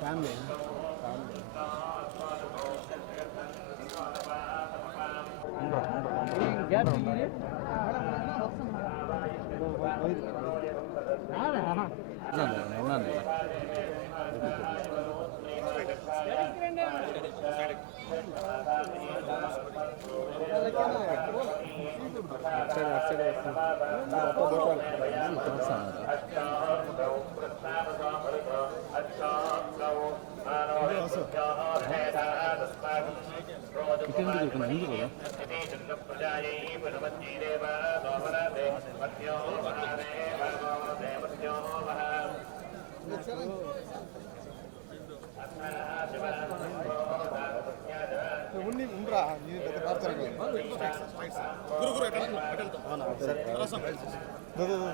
Family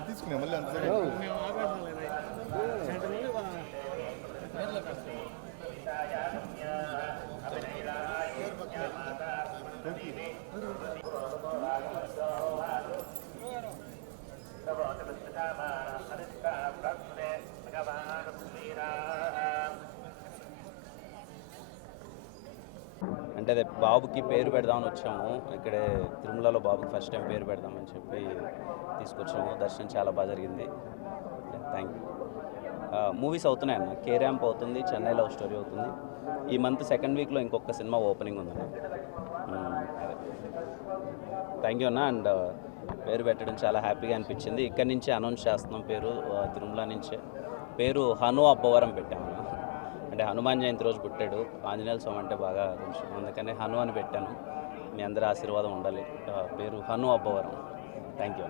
తీసుకున్నా మళ్ళీ అంత అంటే అదే బాబుకి పేరు పెడదామని వచ్చాము. ఇక్కడే తిరుమలలో బాబుకి ఫస్ట్ టైం పేరు పెడదామని చెప్పి తీసుకొచ్చాము. దర్శనం చాలా బాగా జరిగింది. Thank you. మూవీస్ అవుతున్నాయన్న. కే ర్యాంప్ అవుతుంది, చెన్నై లవ్ స్టోరీ అవుతుంది. ఈ మంత్ సెకండ్ వీక్లో ఇంకొక సినిమా ఓపెనింగ్ ఉందన్న. థ్యాంక్ యూ అన్న. అండ్ పేరు పెట్టడం చాలా హ్యాపీగా అనిపించింది. ఇక్కడి నుంచే అనౌన్స్ చేస్తున్నాం పేరు, తిరుమల నుంచే. పేరు హను అబ్బవరం పెట్టాము. అంటే హనుమాన్ జయంతి రోజు పుట్టాడు. ఆంజనేయ స్వామి అంటే బాగా కొంచెం, అందుకనే హను అని పెట్టాను. మీ అందరి ఆశీర్వాదం ఉండాలి. పేరు హను అబ్బవరం. Thank you.